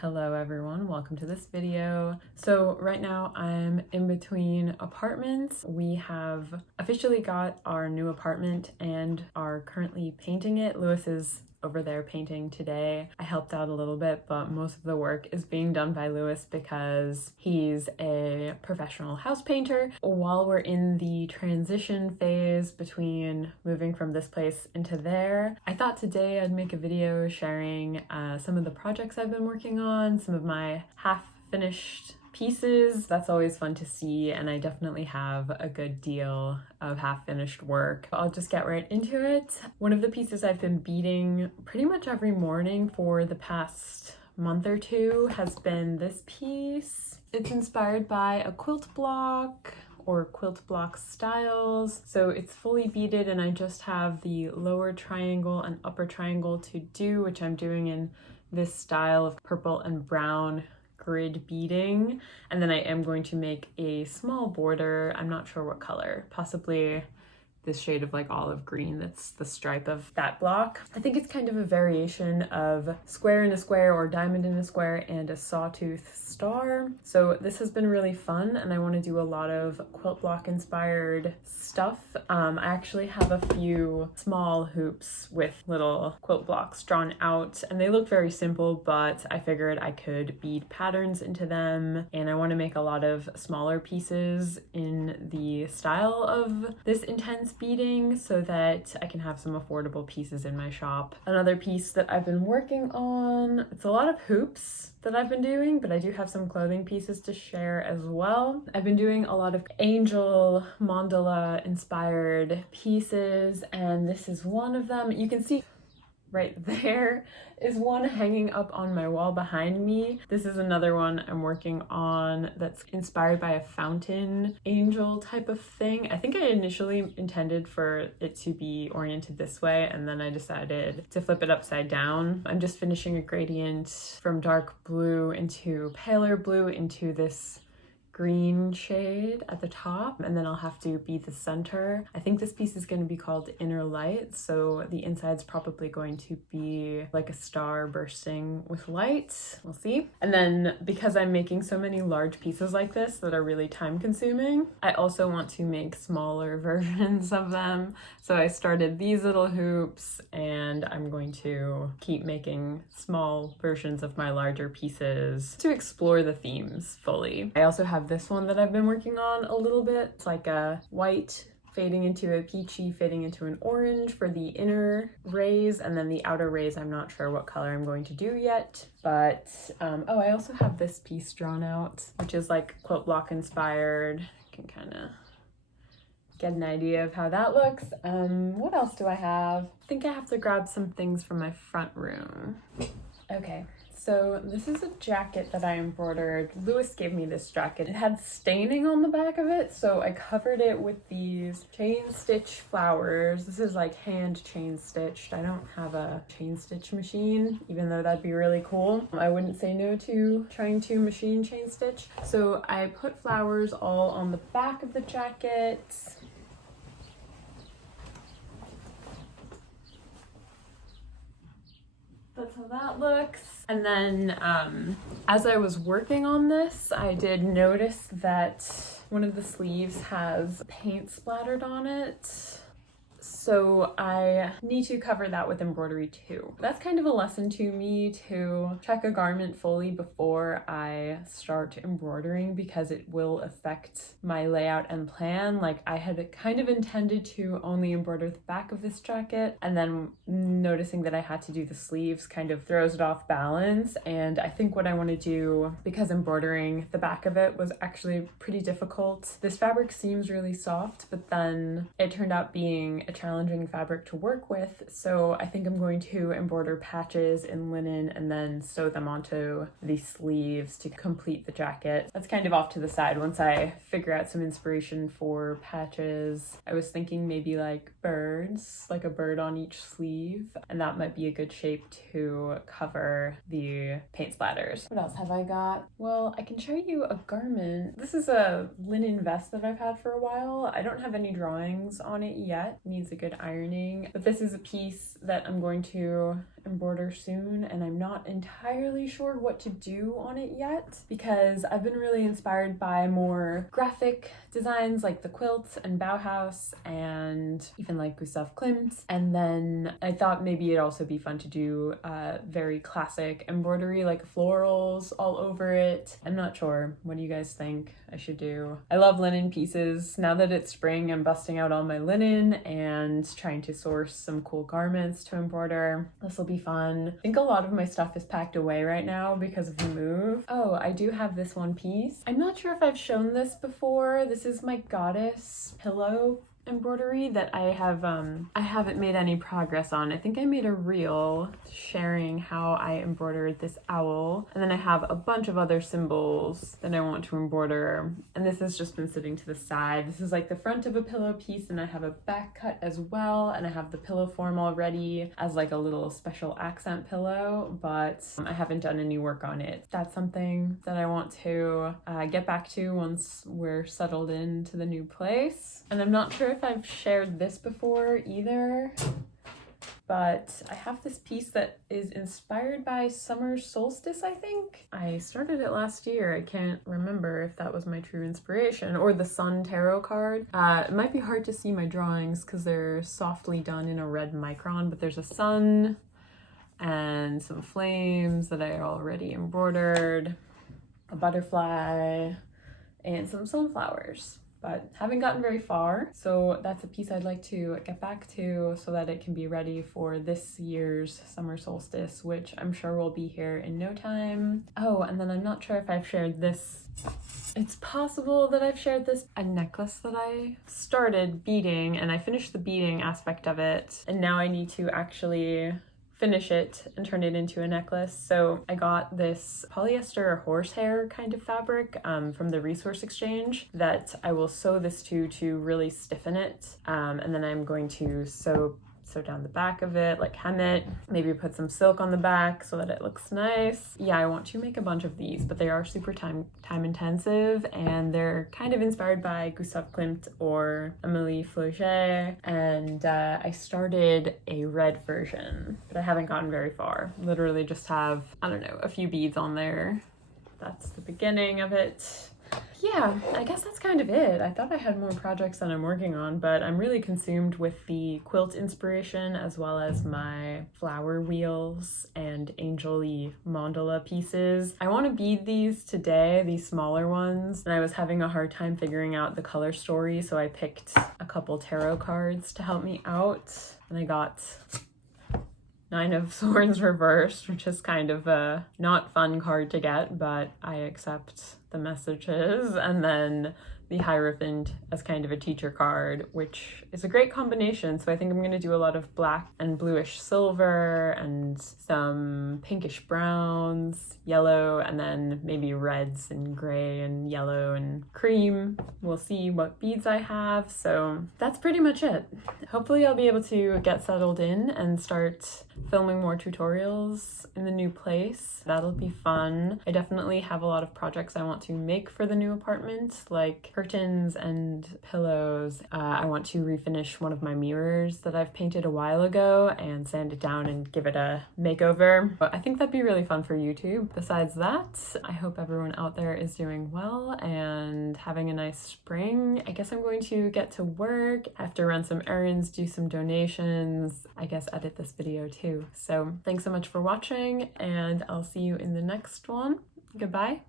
Hello everyone, welcome to this video. So right now I'm in between apartments. We have officially got our new apartment and are currently painting it. Lewis is over there painting today. I helped out a little bit, but most of the work is being done by Lewis because he's a professional house painter. While we're in the transition phase between moving from this place into there, I thought today I'd make a video sharing some of the projects I've been working on, some of my half-finished pieces. That's always fun to see, and I definitely have a good deal of half-finished work. I'll just get right into it. One of the pieces I've been beading pretty much every morning for the past month or two has been this piece. It's inspired by a quilt block or quilt block styles. So it's fully beaded and I just have the lower triangle and upper triangle to do, which I'm doing in this style of purple and brown grid beading, and then I am going to make a small border. I'm not sure what color, possibly this shade of like olive green. That's the stripe of that block. I think it's kind of a variation of square in a square or diamond in a square and a sawtooth star. So this has been really fun and I want to do a lot of quilt block inspired stuff. I actually have a few small hoops with little quilt blocks drawn out and they look very simple, but I figured I could bead patterns into them, and I want to make a lot of smaller pieces in the style of this intense beading so that I can have some affordable pieces in my shop. Another piece that I've been working on, it's a lot of hoops that I've been doing, but I do have some clothing pieces to share as well. I've been doing a lot of angel mandala inspired pieces, and this is one of them. You can see right there is one hanging up on my wall behind me. This is another one I'm working on that's inspired by a fountain angel type of thing. I think I initially intended for it to be oriented this way, and then I decided to flip it upside down. I'm just finishing a gradient from dark blue into paler blue into this green shade at the top, and then I'll have to bead the center. I think this piece is going to be called Inner Light, so the inside's probably going to be like a star bursting with light. We'll see. And then because I'm making so many large pieces like this that are really time consuming, I also want to make smaller versions of them. So I started these little hoops and I'm going to keep making small versions of my larger pieces to explore the themes fully. I also have this one that I've been working on a little bit. It's like a white fading into a peachy, fading into an orange for the inner rays, and then the outer rays, I'm not sure what color I'm going to do yet. But, oh, I also have this piece drawn out, which is like quilt block inspired. I can kind of get an idea of how that looks. What else do I have? I think I have to grab some things from my front room. Okay. So this is a jacket that I embroidered. Lewis gave me this jacket. It had staining on the back of it, so I covered it with these chain stitch flowers. This is like hand chain stitched. I don't have a chain stitch machine, even though that'd be really cool. I wouldn't say no to trying to machine chain stitch. So I put flowers all on the back of the jacket. That's how that looks. And then as I was working on this, I did notice that one of the sleeves has paint splattered on it. So I need to cover that with embroidery too. That's kind of a lesson to me to check a garment fully before I start embroidering, because it will affect my layout and plan. Like I had kind of intended to only embroider the back of this jacket, and then noticing that I had to do the sleeves kind of throws it off balance. And I think what I want to do, because embroidering the back of it was actually pretty difficult. This fabric seems really soft, but then it turned out being a challenging fabric to work with, so I think I'm going to embroider patches in linen and then sew them onto the sleeves to complete the jacket. That's kind of off to the side once I figure out some inspiration for patches. I was thinking maybe like birds, like a bird on each sleeve, and that might be a good shape to cover the paint splatters. What else have I got? Well, I can show you a garment. This is a linen vest that I've had for a while. I don't have any drawings on it yet. It needs a good ironing, but this is a piece that I'm going to embroider soon, and I'm not entirely sure what to do on it yet because I've been really inspired by more graphic designs like the quilts and Bauhaus and even like Gustav Klimt. And then I thought maybe it'd also be fun to do very classic embroidery like florals all over it. I'm not sure. What do you guys think I should do? I love linen pieces. Now that it's spring, I'm busting out all my linen and trying to source some cool garments to embroider. This will be fun. I think a lot of my stuff is packed away right now because of the move. Oh, I do have this one piece. I'm not sure if I've shown this before. This is my goddess pillow embroidery that I haven't made any progress on. I think I made a reel sharing how I embroidered this owl, and then I have a bunch of other symbols that I want to embroider, and this has just been sitting to the side. This is like the front of a pillow piece, and I have a back cut as well, and I have the pillow form already as like a little special accent pillow, but I haven't done any work on it. That's something that I want to get back to once we're settled into the new place. And I'm not sure if I've shared this before either, but I have this piece that is inspired by summer solstice, I think. I started it last year. I can't remember if that was my true inspiration, or the sun tarot card. It might be hard to see my drawings because they're softly done in a red micron, but there's a sun and some flames that I already embroidered, a butterfly, and some sunflowers. But haven't gotten very far, so that's a piece I'd like to get back to so that it can be ready for this year's summer solstice, which I'm sure will be here in no time. Oh, and then I'm not sure if I've shared this. It's possible that I've shared this, a necklace that I started beading, and I finished the beading aspect of it, and now I need to actually finish it and turn it into a necklace. So I got this polyester horsehair kind of fabric from the Resource Exchange that I will sew this to really stiffen it, and then I'm going to sew down the back of it, like hem it, maybe put some silk on the back so that it looks nice. Yeah, I want to make a bunch of these, but they are super time intensive, and they're kind of inspired by Gustav Klimt or Amélie Flaugier, and I started a red version, but I haven't gotten very far. Literally just have, I don't know, a few beads on there. That's the beginning of it. Yeah, I guess that's kind of it. I thought I had more projects that I'm working on, but I'm really consumed with the quilt inspiration as well as my flower wheels and angel-y mandala pieces. I want to bead these today, these smaller ones, and I was having a hard time figuring out the color story, so I picked a couple tarot cards to help me out, and I got Nine of Swords reversed, which is kind of a not fun card to get, but I accept the messages, and then the Hierophant as kind of a teacher card, which is a great combination. So I think I'm going to do a lot of black and bluish silver and some pinkish browns, yellow, and then maybe reds and gray and yellow and cream. We'll see what beads I have. So that's pretty much it. Hopefully I'll be able to get settled in and start filming more tutorials in the new place. That'll be fun. I definitely have a lot of projects I want to make for the new apartment, like curtains and pillows. I want to refinish one of my mirrors that I've painted a while ago and sand it down and give it a makeover. But I think that'd be really fun for YouTube. Besides that, I hope everyone out there is doing well and having a nice spring. I guess I'm going to get to work. I have to run some errands, do some donations, I guess edit this video too. So thanks so much for watching, and I'll see you in the next one. Goodbye.